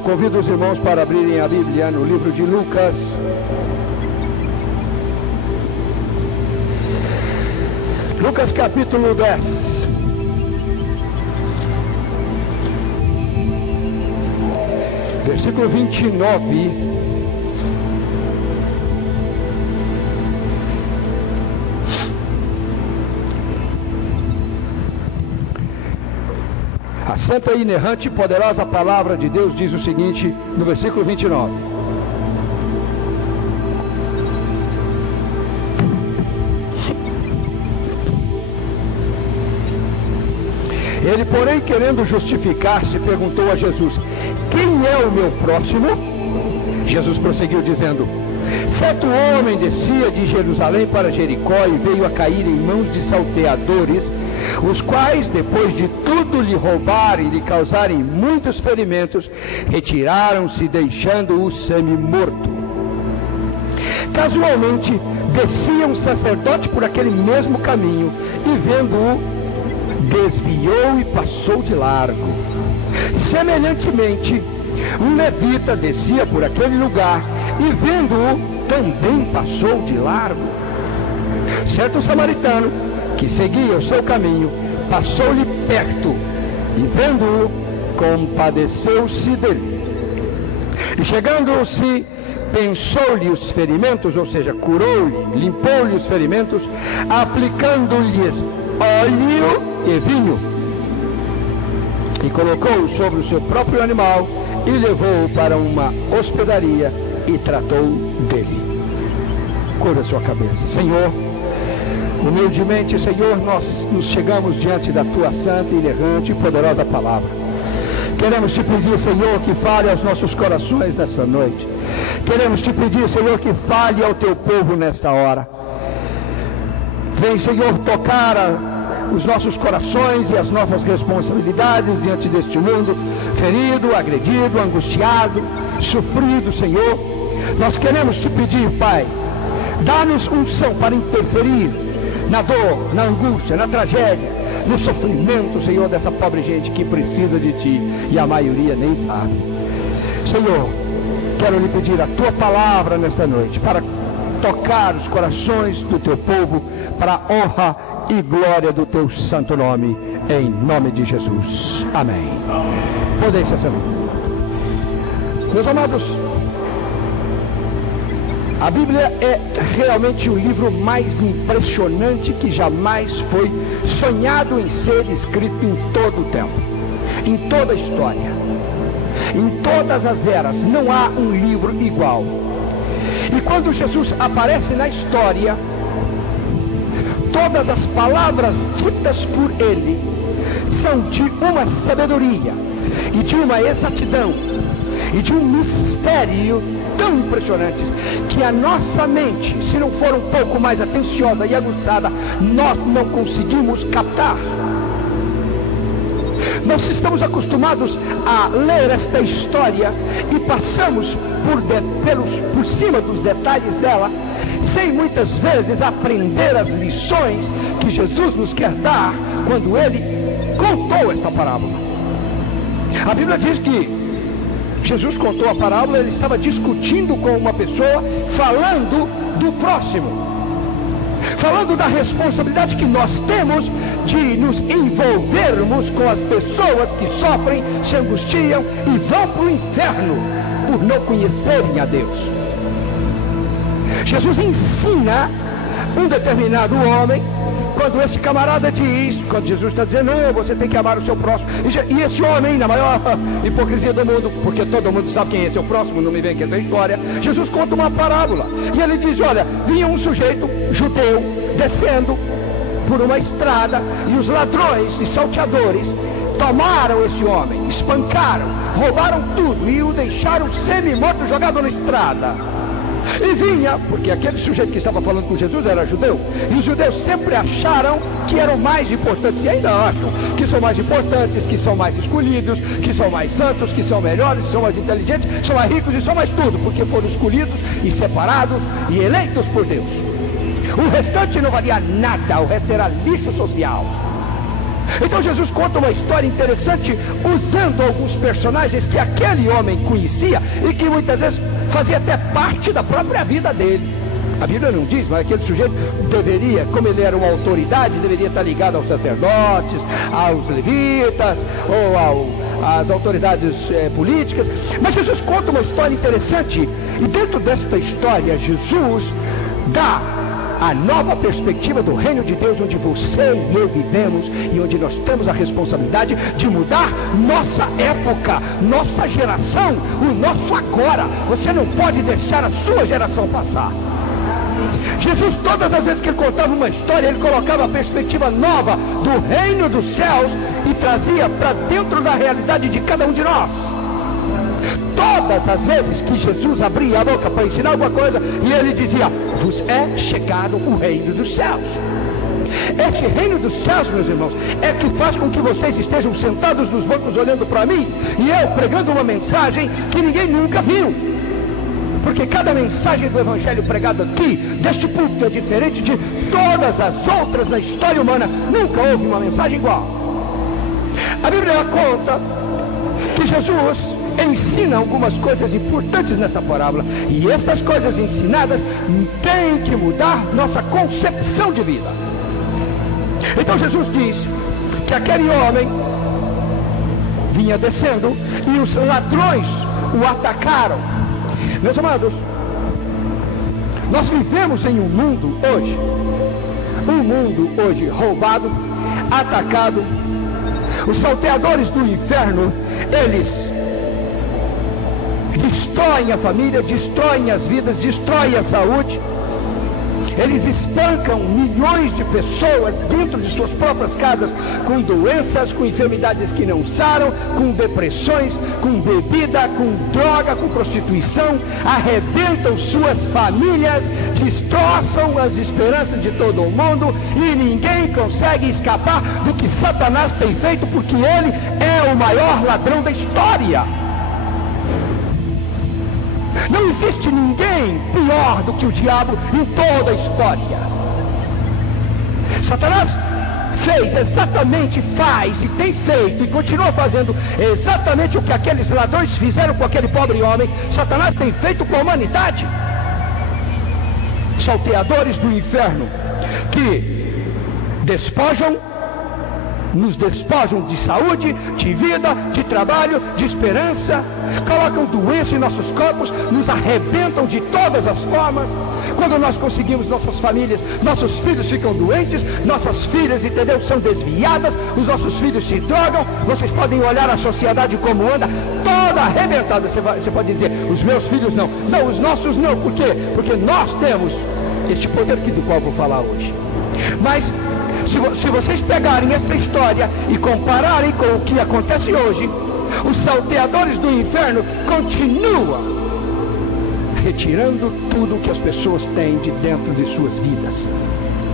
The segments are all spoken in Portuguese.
Eu convido os irmãos para abrirem a Bíblia no livro de Lucas. Lucas capítulo 10. Versículo 29. A santa, inerrante e poderosa palavra de Deus diz o seguinte, no versículo 29. Ele, porém, querendo justificar-se, perguntou a Jesus: quem é o meu próximo? Jesus prosseguiu dizendo: certo homem descia de Jerusalém para Jericó e veio a cair em mãos de salteadores, os quais, depois de tudo lhe roubarem e lhe causarem muitos ferimentos, retiraram-se, deixando-o semi-morto. Casualmente, descia um sacerdote por aquele mesmo caminho e, vendo-o, desviou e passou de largo. Semelhantemente, um levita descia por aquele lugar e, vendo-o, também passou de largo. Certo samaritano, que seguia o seu caminho, passou-lhe perto e, vendo-o, compadeceu-se dele. E chegando-se, pensou-lhe os ferimentos, ou seja, curou-lhe, limpou-lhe os ferimentos, aplicando-lhes óleo e vinho, e colocou-o sobre o seu próprio animal e levou-o para uma hospedaria e tratou dele. Curva a sua cabeça. Senhor, humildemente, Senhor, nós nos chegamos diante da Tua santa, inerrante e poderosa palavra. Queremos Te pedir, Senhor, que fale aos nossos corações nesta noite. Queremos Te pedir, Senhor, que fale ao Teu povo nesta hora. Vem, Senhor, tocar os nossos corações e as nossas responsabilidades diante deste mundo ferido, agredido, angustiado, sofrido, Senhor. Nós queremos Te pedir, Pai, dá-nos unção para interferir na dor, na angústia, na tragédia, no sofrimento, Senhor, dessa pobre gente que precisa de Ti e a maioria nem sabe. Senhor, quero lhe pedir a Tua palavra nesta noite para tocar os corações do Teu povo para a honra e glória do Teu santo nome, em nome de Jesus. Amém. Podem se assentar. Meus amados, a Bíblia é realmente o livro mais impressionante que jamais foi sonhado em ser escrito em todo o tempo, em toda a história, em todas as eras. Não há um livro igual. E quando Jesus aparece na história, todas as palavras ditas por Ele são de uma sabedoria e de uma exatidão e de um mistério tão impressionantes que a nossa mente, se não for um pouco mais atenciosa e aguçada, nós não conseguimos captar. Nós estamos acostumados a ler esta história e passamos por cima dos detalhes dela, sem muitas vezes aprender as lições que Jesus nos quer dar quando Ele contou esta parábola. A Bíblia diz que Jesus contou a parábola, ele estava discutindo com uma pessoa, falando do próximo, falando da responsabilidade que nós temos de nos envolvermos com as pessoas que sofrem, se angustiam e vão para o inferno por não conhecerem a Deus. Jesus ensina um determinado homem, quando esse camarada diz, quando Jesus está dizendo, não, você tem que amar o seu próximo, e esse homem, na maior hipocrisia do mundo, porque todo mundo sabe quem é seu próximo, não me vem com essa história, Jesus conta uma parábola, e ele diz, olha, vinha um sujeito judeu, descendo por uma estrada, e os ladrões e salteadores tomaram esse homem, espancaram, roubaram tudo, e o deixaram semi-morto, jogado na estrada. E vinha, porque aquele sujeito que estava falando com Jesus era judeu, e os judeus sempre acharam que eram mais importantes, e ainda acham que são mais importantes, que são mais escolhidos, que são mais santos, que são melhores, que são mais inteligentes, que são mais ricos e são mais tudo, porque foram escolhidos e separados e eleitos por Deus. O restante não valia nada, o resto era lixo social. Então Jesus conta uma história interessante usando alguns personagens que aquele homem conhecia e que muitas vezes fazia até parte da própria vida dele. A Bíblia não diz, mas aquele sujeito deveria, como ele era uma autoridade, deveria estar ligado aos sacerdotes, aos levitas ou às autoridades políticas. Mas Jesus conta uma história interessante e dentro desta história Jesus dá a nova perspectiva do reino de Deus, onde você e eu vivemos e onde nós temos a responsabilidade de mudar nossa época, nossa geração, o nosso agora. Você não pode deixar a sua geração passar. Jesus, todas as vezes que ele contava uma história, ele colocava a perspectiva nova do reino dos céus e trazia para dentro da realidade de cada um de nós. Todas as vezes que Jesus abria a boca para ensinar alguma coisa, e ele dizia: vos é chegado o reino dos céus. Este reino dos céus, meus irmãos, é que faz com que vocês estejam sentados nos bancos olhando para mim e eu pregando uma mensagem que ninguém nunca viu. Porque cada mensagem do evangelho pregado aqui, deste púlpito, é diferente de todas as outras na história humana. Nunca houve uma mensagem igual. A Bíblia conta que Jesus ensina algumas coisas importantes nesta parábola, e estas coisas ensinadas têm que mudar nossa concepção de vida. Então Jesus diz que aquele homem vinha descendo e os ladrões o atacaram. Meus amados, nós vivemos em um mundo hoje roubado, atacado. Os salteadores do inferno, eles destroem a família, destroem as vidas, destroem a saúde. Eles espancam milhões de pessoas dentro de suas próprias casas, com doenças, com enfermidades que não saram, com depressões, com bebida, com droga, com prostituição. Arrebentam suas famílias, destroçam as esperanças de todo o mundo, e ninguém consegue escapar do que Satanás tem feito, porque ele é o maior ladrão da história. Não existe ninguém pior do que o diabo em toda a história. Satanás faz e tem feito e continua fazendo exatamente o que aqueles ladrões fizeram com aquele pobre homem. Satanás tem feito com a humanidade. Salteadores do inferno que nos despojam de saúde, de vida, de trabalho, de esperança, colocam doença em nossos corpos, nos arrebentam de todas as formas. Quando nós conseguimos nossas famílias, nossos filhos ficam doentes, nossas filhas, entendeu, são desviadas, os nossos filhos se drogam. Vocês podem olhar a sociedade como anda, toda arrebentada. Você pode dizer: os meus filhos não, os nossos não. Por quê? Porque nós temos este poder aqui do qual eu vou falar hoje. Mas se vocês pegarem esta história e compararem com o que acontece hoje, os salteadores do inferno continuam retirando tudo que as pessoas têm de dentro de suas vidas,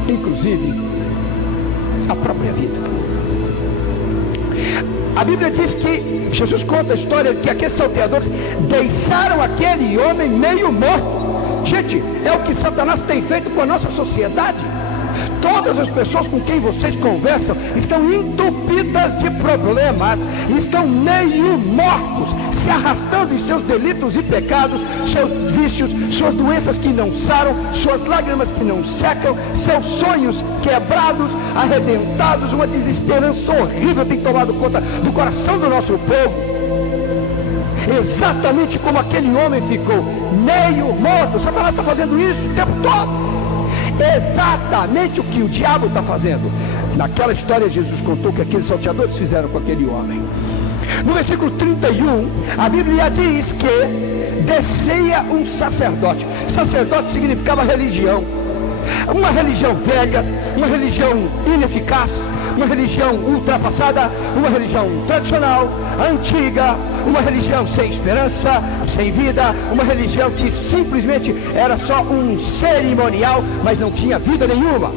inclusive a própria vida. A Bíblia diz que Jesus conta a história de que aqueles salteadores deixaram aquele homem meio morto. Gente, é o que Satanás tem feito com a nossa sociedade. Todas as pessoas com quem vocês conversam estão entupidas de problemas, estão meio mortos, se arrastando em seus delitos e pecados, seus vícios, suas doenças que não saram, suas lágrimas que não secam, seus sonhos quebrados, arrebentados. Uma desesperança horrível tem tomado conta do coração do nosso povo. Exatamente como aquele homem ficou meio morto. Satanás está fazendo isso o tempo todo. Exatamente o que o diabo está fazendo. Naquela história Jesus contou que aqueles salteadores fizeram com aquele homem. No versículo 31, a Bíblia diz que descia um sacerdote. Sacerdote significava religião. Uma religião velha, uma religião ineficaz, uma religião ultrapassada, uma religião tradicional, antiga, uma religião sem esperança, sem vida, uma religião que simplesmente era só um cerimonial, mas não tinha vida nenhuma.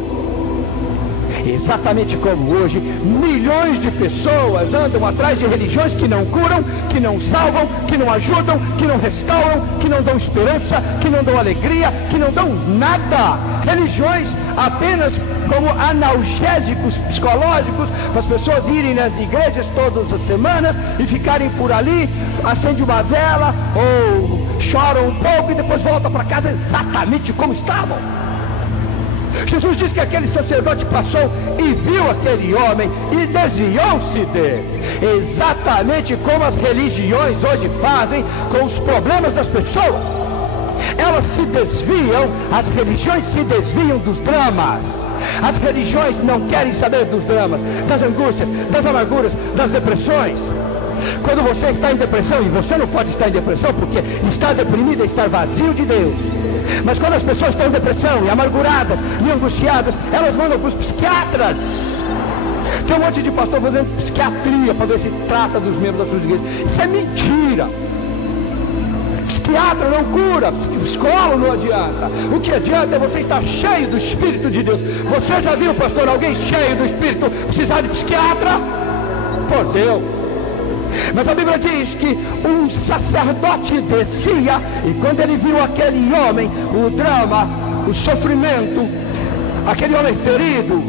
Exatamente como hoje, milhões de pessoas andam atrás de religiões que não curam, que não salvam, que não ajudam, que não restauram, que não dão esperança, que não dão alegria, que não dão nada. Religiões apenas como analgésicos psicológicos, para as pessoas irem nas igrejas todas as semanas e ficarem por ali, acende uma vela ou choram um pouco e depois voltam para casa exatamente como estavam. Jesus diz que aquele sacerdote passou e viu aquele homem e desviou-se dele, exatamente como as religiões hoje fazem com os problemas das pessoas. Elas se desviam, as religiões se desviam dos dramas. As religiões não querem saber dos dramas, das angústias, das amarguras, das depressões. Quando você está em depressão, e você não pode estar em depressão porque estar deprimido é estar vazio de Deus. Mas quando as pessoas estão em depressão e amarguradas e angustiadas, elas mandam para os psiquiatras. Tem um monte de pastor fazendo psiquiatria para ver se trata dos membros das suas igrejas. Isso é mentira. Psiquiatra não cura, psicólogo não adianta. O que adianta é você estar cheio do Espírito de Deus. Você já viu, pastor, alguém cheio do Espírito precisar de psiquiatra? Por Deus. Mas a Bíblia diz que um sacerdote descia, e quando ele viu aquele homem, o drama, o sofrimento, aquele homem ferido,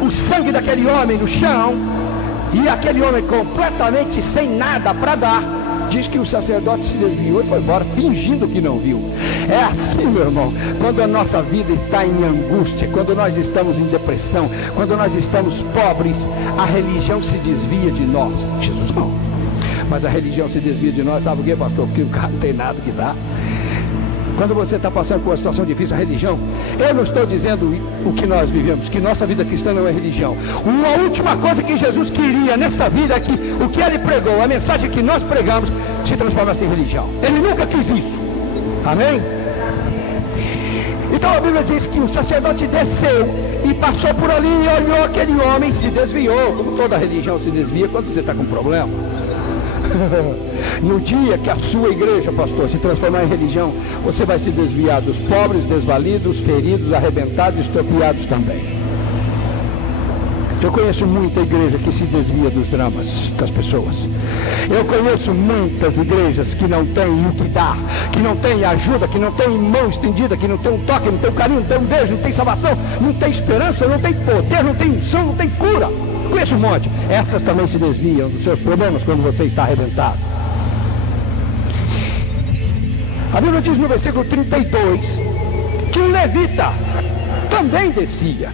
o sangue daquele homem no chão, e aquele homem completamente sem nada para dar, diz que o sacerdote se desviou e foi embora, fingindo que não viu. É assim, meu irmão, quando a nossa vida está em angústia, quando nós estamos em depressão, quando nós estamos pobres, a religião se desvia de nós. Jesus não. Mas a religião se desvia de nós, sabe o que, pastor? Porque o cara não tem nada que dar. Quando você está passando por uma situação difícil, a religião, eu não estou dizendo o que nós vivemos, que nossa vida cristã não é religião. Uma última coisa que Jesus queria nesta vida é que o que ele pregou, a mensagem que nós pregamos, se transformasse em religião. Ele nunca quis isso. Amém? Então a Bíblia diz que o sacerdote desceu e passou por ali e olhou aquele homem e se desviou, como toda religião se desvia quando você está com problema. No dia que a sua igreja, pastor, se transformar em religião, você vai se desviar dos pobres, desvalidos, feridos, arrebentados, estropiados também. Eu conheço muita igreja que se desvia dos dramas das pessoas. Eu conheço muitas igrejas que não têm o que dar, que não têm ajuda, que não têm mão estendida, que não tem um toque, não tem um carinho, não tem um beijo, não tem salvação, não tem esperança, não tem poder, não tem unção, não tem cura. Conheço um monte. Essas também se desviam dos seus problemas quando você está arrebentado. A Bíblia diz no versículo 32 que o levita também descia.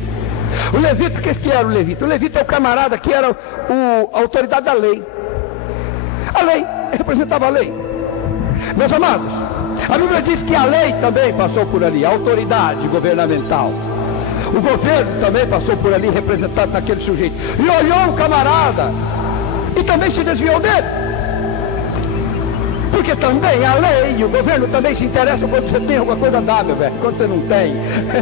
O levita, o que era o levita? O levita é o camarada que era a autoridade da lei. A lei representava a lei. Meus amados, a Bíblia diz que a lei também passou por ali, a autoridade governamental. O governo também passou por ali, representado naquele sujeito. E olhou o camarada e também se desviou dele. Porque também a lei e o governo também se interessam quando você tem alguma coisa a dar, meu velho. Quando você não tem,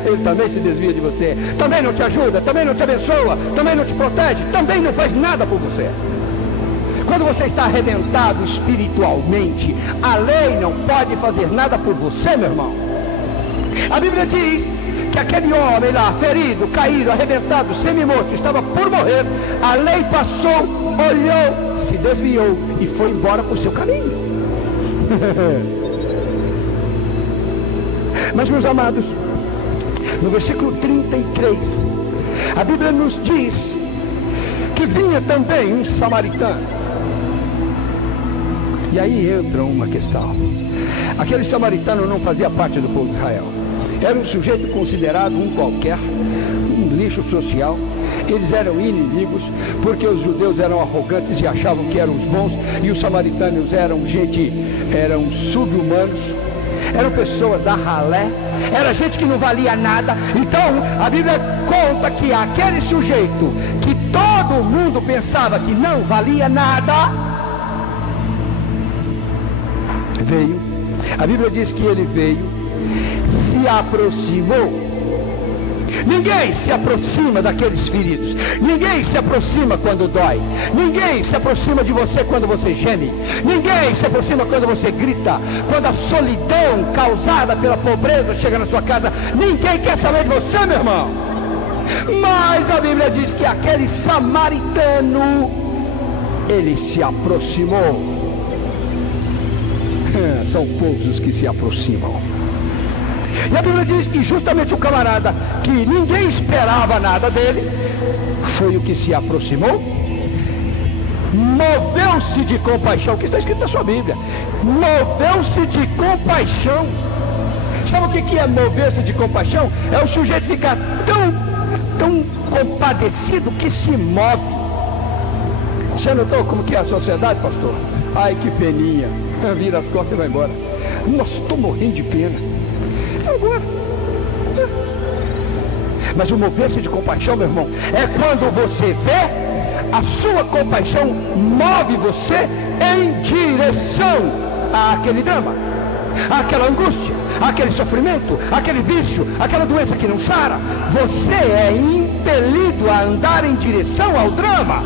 ele também se desvia de você. Também não te ajuda, também não te abençoa, também não te protege, também não faz nada por você. Quando você está arrebentado espiritualmente, a lei não pode fazer nada por você, meu irmão. A Bíblia diz que aquele homem lá, ferido, caído, arrebentado, semi-morto, estava por morrer. A lei passou, olhou, se desviou e foi embora por seu caminho. Mas, meus amados, no versículo 33, a Bíblia nos diz que vinha também um samaritano. E aí entra uma questão. Aquele samaritano não fazia parte do povo de Israel. Era um sujeito considerado um qualquer, um lixo social. Eles eram inimigos, porque os judeus eram arrogantes e achavam que eram os bons, e os samaritanos eram sub-humanos, eram pessoas da ralé, era gente que não valia nada. Então a Bíblia conta que aquele sujeito que todo mundo pensava que não valia nada, veio. A Bíblia diz que ele veio, se aproximou. Ninguém se aproxima daqueles feridos. Ninguém se aproxima quando dói. Ninguém se aproxima de você quando você geme. Ninguém se aproxima quando você grita. Quando a solidão causada pela pobreza chega na sua casa, ninguém quer saber de você, meu irmão. Mas a Bíblia diz que aquele samaritano, ele se aproximou. São poucos os que se aproximam. E a Bíblia diz que justamente o camarada que ninguém esperava nada dele, foi o que se aproximou, moveu-se de compaixão, que está escrito na sua Bíblia, moveu-se de compaixão. Sabe o que é mover-se de compaixão? É o sujeito ficar tão compadecido que se move. Você notou como que é a sociedade, pastor? Ai, que peninha, vira as costas e vai embora. Nossa, estou morrendo de pena. Agora. Mas o mover-se de compaixão, meu irmão, é quando você vê, a sua compaixão move você em direção àquele drama, àquela angústia, àquele sofrimento, àquele vício, àquela doença que não sara. Você é impelido a andar em direção ao drama.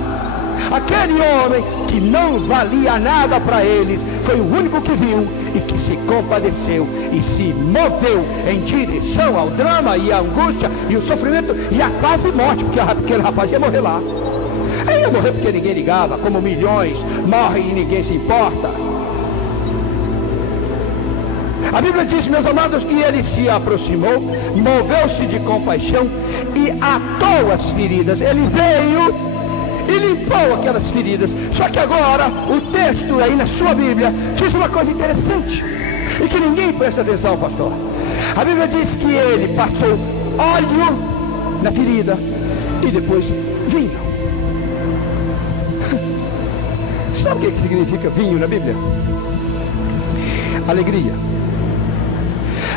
Aquele homem que não valia nada para eles, foi o único que viu e que se compadeceu e se moveu em direção ao drama e à angústia e o sofrimento e a quase morte, porque aquele rapaz ia morrer lá. Ele ia morrer porque ninguém ligava, como milhões morrem e ninguém se importa. A Bíblia diz, meus amados, que ele se aproximou, moveu-se de compaixão e atou as feridas. Ele veio e limpou aquelas feridas. Só que agora o texto aí na sua Bíblia diz uma coisa interessante e que ninguém presta atenção, pastor. A Bíblia diz que ele passou óleo na ferida e depois vinho. Sabe o que significa vinho na Bíblia? Alegria.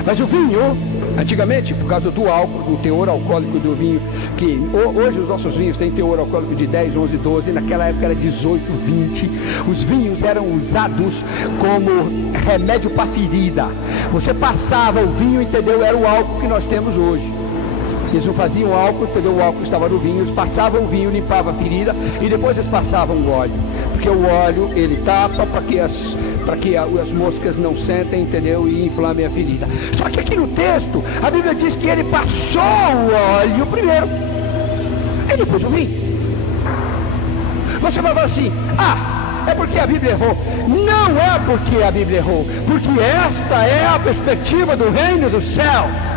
Mas o vinho, antigamente, por causa do álcool, do teor alcoólico do vinho, que hoje os nossos vinhos têm teor alcoólico de 10, 11, 12, naquela época era 18, 20. Os vinhos eram usados como remédio para ferida. Você passava o vinho, entendeu? Era o álcool que nós temos hoje. Eles não faziam álcool, entendeu? O álcool estava no vinho, eles passavam o vinho, limpavam a ferida e depois eles passavam o óleo. Porque o óleo, ele tapa para que as moscas não sentem, entendeu? E inflamem a ferida. Só que aqui no texto, a Bíblia diz que ele passou o óleo primeiro e depois o vinho. Você vai falar assim, é porque a Bíblia errou. Não é porque a Bíblia errou, porque esta é a perspectiva do reino dos céus.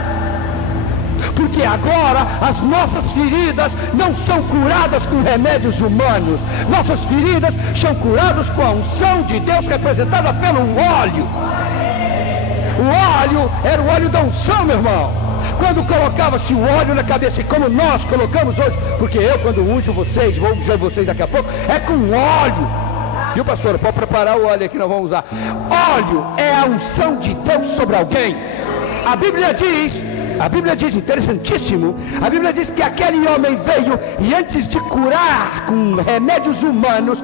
Porque agora as nossas feridas não são curadas com remédios humanos. Nossas feridas são curadas com a unção de Deus representada pelo óleo. O óleo era o óleo da unção, meu irmão. Quando colocava-se o óleo na cabeça, e como nós colocamos hoje, porque eu quando unjo vocês, vou ungir vocês daqui a pouco, é com óleo. Viu, pastor? Pode preparar o óleo que nós vamos usar. Óleo é a unção de Deus sobre alguém. A Bíblia diz, interessantíssimo, a Bíblia diz que aquele homem veio e antes de curar com remédios humanos,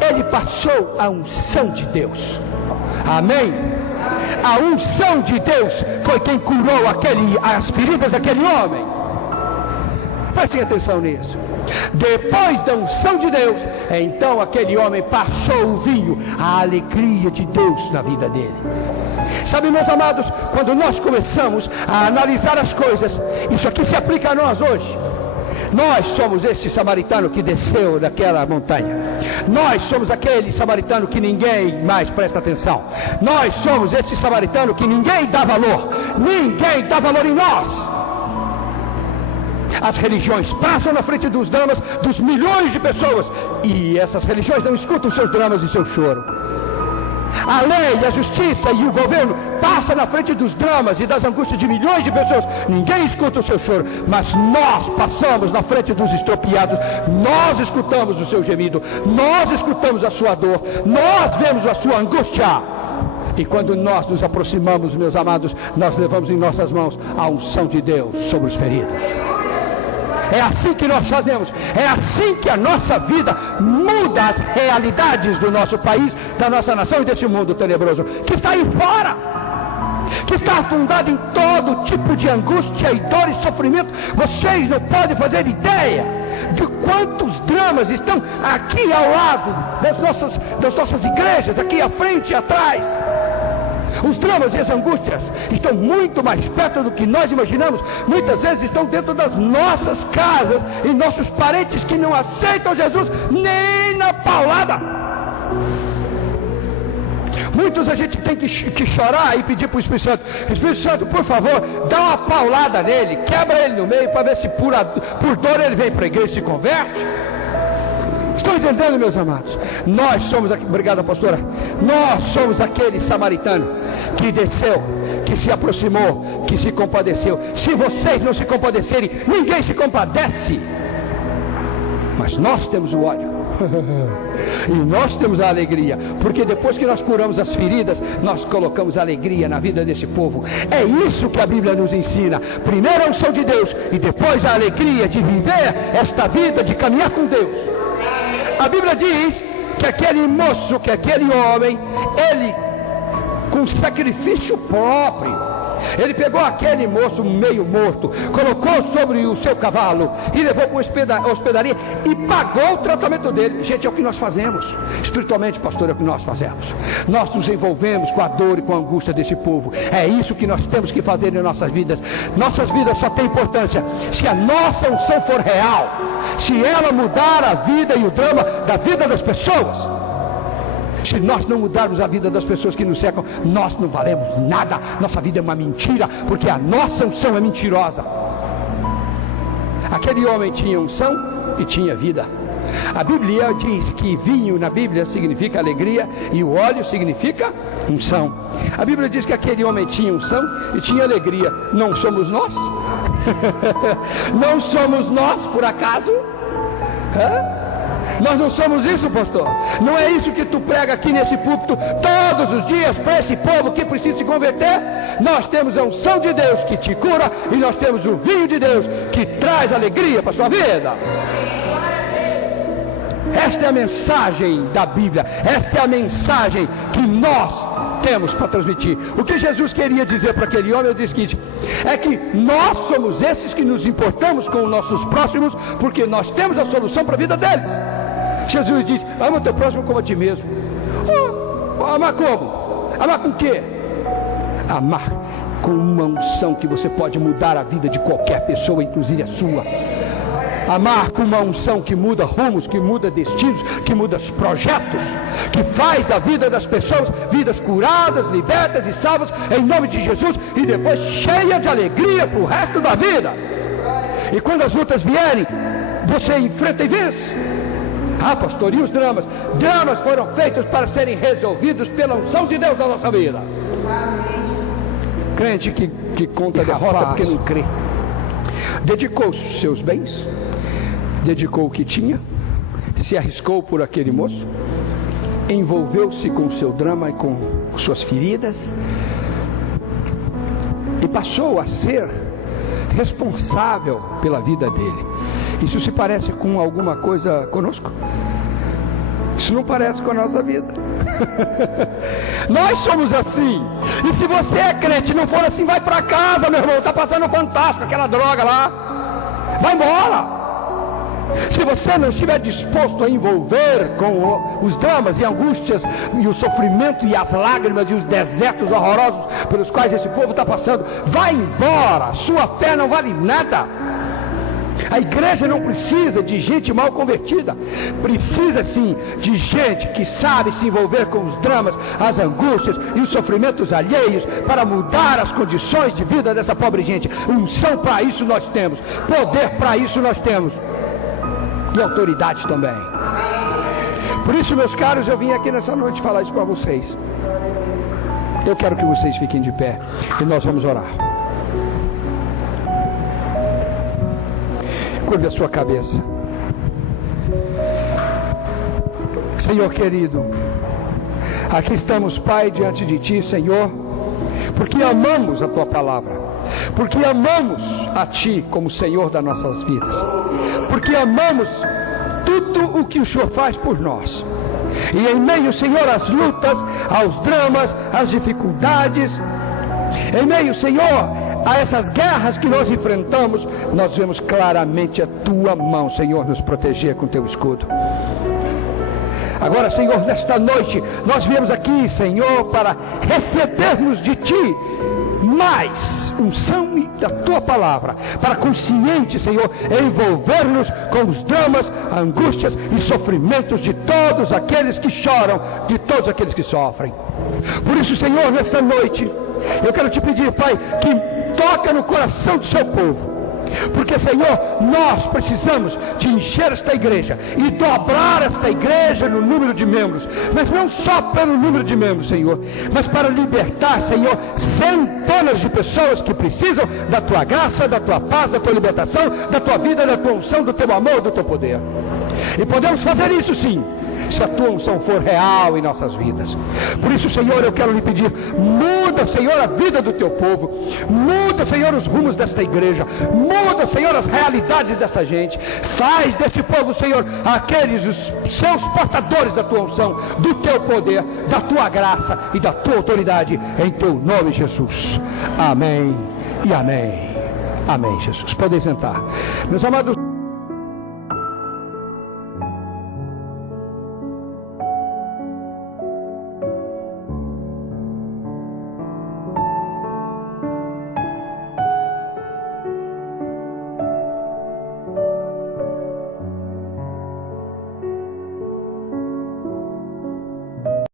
ele passou a unção de Deus. Amém? A unção de Deus foi quem curou as feridas daquele homem. Prestem atenção nisso. Depois da unção de Deus, então aquele homem passou o vinho, a alegria de Deus na vida dele. Sabe, meus amados, quando nós começamos a analisar as coisas, isso aqui se aplica a nós hoje. Nós somos este samaritano que desceu daquela montanha. Nós somos aquele samaritano que ninguém mais presta atenção. Nós somos este samaritano que ninguém dá valor. Ninguém dá valor em nós. As religiões passam na frente dos dramas dos milhões de pessoas, e essas religiões não escutam seus dramas e seu choro. A lei, a justiça e o governo passam na frente dos dramas e das angústias de milhões de pessoas. Ninguém escuta o seu choro, mas nós passamos na frente dos estropiados. Nós escutamos o seu gemido, nós escutamos a sua dor, nós vemos a sua angústia. E quando nós nos aproximamos, meus amados, nós levamos em nossas mãos a unção de Deus sobre os feridos. É assim que nós fazemos, é assim que a nossa vida muda as realidades do nosso país, da nossa nação e desse mundo tenebroso, que está aí fora, que está afundado em todo tipo de angústia e dor e sofrimento. Vocês não podem fazer ideia de quantos dramas estão aqui ao lado das nossas igrejas, aqui à frente e atrás. Os dramas e as angústias estão muito mais perto do que nós imaginamos. Muitas vezes estão dentro das nossas casas e nossos parentes que não aceitam Jesus nem na paulada. Muitos a gente tem que chorar e pedir para o Espírito Santo: Espírito Santo, por favor, dá uma paulada nele, quebra ele no meio, para ver se por dor ele vem para a igreja e se converte. Estão entendendo, meus amados? Nós somos, obrigado, pastora, nós somos aquele samaritano que desceu, que se aproximou, que se compadeceu. Se vocês não se compadecerem, ninguém se compadece. Mas nós temos o óleo e nós temos a alegria, porque depois que nós curamos as feridas, nós colocamos alegria na vida desse povo. É isso que a Bíblia nos ensina: primeiro a unção de Deus e depois a alegria de viver esta vida, de caminhar com Deus. A Bíblia diz que aquele moço, que aquele homem, ele, com sacrifício próprio, ele pegou aquele moço meio morto, colocou sobre o seu cavalo e levou para uma hospedaria e pagou o tratamento dele. Gente, é o que nós fazemos espiritualmente, pastor, é o que nós fazemos. Nós nos envolvemos com a dor e com a angústia desse povo. É isso que nós temos que fazer em nossas vidas. Nossas vidas só têm importância se a nossa unção for real, se ela mudar a vida e o drama da vida das pessoas. Se nós não mudarmos a vida das pessoas que nos cercam, nós não valemos nada. Nossa vida é uma mentira, porque a nossa unção é mentirosa. Aquele homem tinha unção e tinha vida. A Bíblia diz que vinho na Bíblia significa alegria e o óleo significa unção. A Bíblia diz que aquele homem tinha unção e tinha alegria. Não somos nós? Não somos nós, por acaso? Nós não somos isso, pastor. Não é isso que tu prega aqui nesse púlpito todos os dias para esse povo que precisa se converter? Nós temos a unção de Deus que te cura e nós temos o vinho de Deus que traz alegria para a sua vida. Esta é a mensagem da Bíblia. Esta é a mensagem que nós temos para transmitir. O que Jesus queria dizer para aquele homem, eu disse o seguinte: é que nós somos esses que nos importamos com os nossos próximos, porque nós temos a solução para a vida deles. Jesus diz: ama o teu próximo como a ti mesmo. Amar como? Amar com o quê? Amar com uma unção que você pode mudar a vida de qualquer pessoa, inclusive a sua. Amar com uma unção que muda rumos, que muda destinos, que muda os projetos, que faz da vida das pessoas vidas curadas, libertas e salvas em nome de Jesus, e depois cheia de alegria para o resto da vida. E quando as lutas vierem, você enfrenta e vence. Ah, pastor, e os dramas? Dramas foram feitos para serem resolvidos pela unção de Deus na nossa vida. Crente que conta a derrota porque não crê. Dedicou os seus bens, dedicou o que tinha, se arriscou por aquele moço, envolveu-se com o seu drama e com suas feridas, e passou a ser responsável pela vida dele. Isso se parece com alguma coisa conosco? Isso não parece com a nossa vida. Nós somos assim. E se você é crente e não for assim, vai para casa, meu irmão. Está passando fantástico aquela droga lá. Vai embora. Se você não estiver disposto a envolver com os dramas e angústias e o sofrimento e as lágrimas e os desertos horrorosos pelos quais esse povo está passando, vai embora. Sua fé não vale nada. A igreja não precisa de gente mal convertida. Precisa sim de gente que sabe se envolver com os dramas, as angústias e os sofrimentos alheios para mudar as condições de vida dessa pobre gente. Unção para isso nós temos, poder para isso nós temos, e autoridade também. Por isso, meus caros, eu vim aqui nessa noite falar isso para vocês. Eu quero que vocês fiquem de pé e nós vamos orar. Curve a sua cabeça. Senhor querido, aqui estamos, Pai, diante de Ti, Senhor, porque amamos a Tua palavra, porque amamos a Ti como Senhor das nossas vidas, porque amamos tudo o que o Senhor faz por nós. E em meio, Senhor, às lutas, aos dramas, às dificuldades, em meio, Senhor, a essas guerras que nós enfrentamos, nós vemos claramente a Tua mão, Senhor, nos proteger com Teu escudo. Agora, Senhor, nesta noite, nós viemos aqui, Senhor, para recebermos de Ti mais unção da Tua palavra, para consciente, Senhor, envolver-nos com os dramas, angústias e sofrimentos de todos aqueles que choram, de todos aqueles que sofrem. Por isso, Senhor, nesta noite, eu quero te pedir, Pai, que toca no coração do seu povo. Porque, Senhor, nós precisamos de encher esta igreja e dobrar esta igreja no número de membros, mas não só pelo número de membros, Senhor, mas para libertar, Senhor, centenas de pessoas que precisam da tua graça, da tua paz, da tua libertação, da tua vida, da tua unção, do teu amor, do teu poder. E podemos fazer isso sim, se a tua unção for real em nossas vidas. Por isso, Senhor, eu quero lhe pedir, muda, Senhor, a vida do teu povo, muda, Senhor, os rumos desta igreja, muda, Senhor, as realidades dessa gente, faz deste povo, Senhor, aqueles, os seus portadores da tua unção, do teu poder, da tua graça e da tua autoridade, em teu nome, Jesus. Amém e amém. Amém, Jesus. Podem sentar. Meus amados.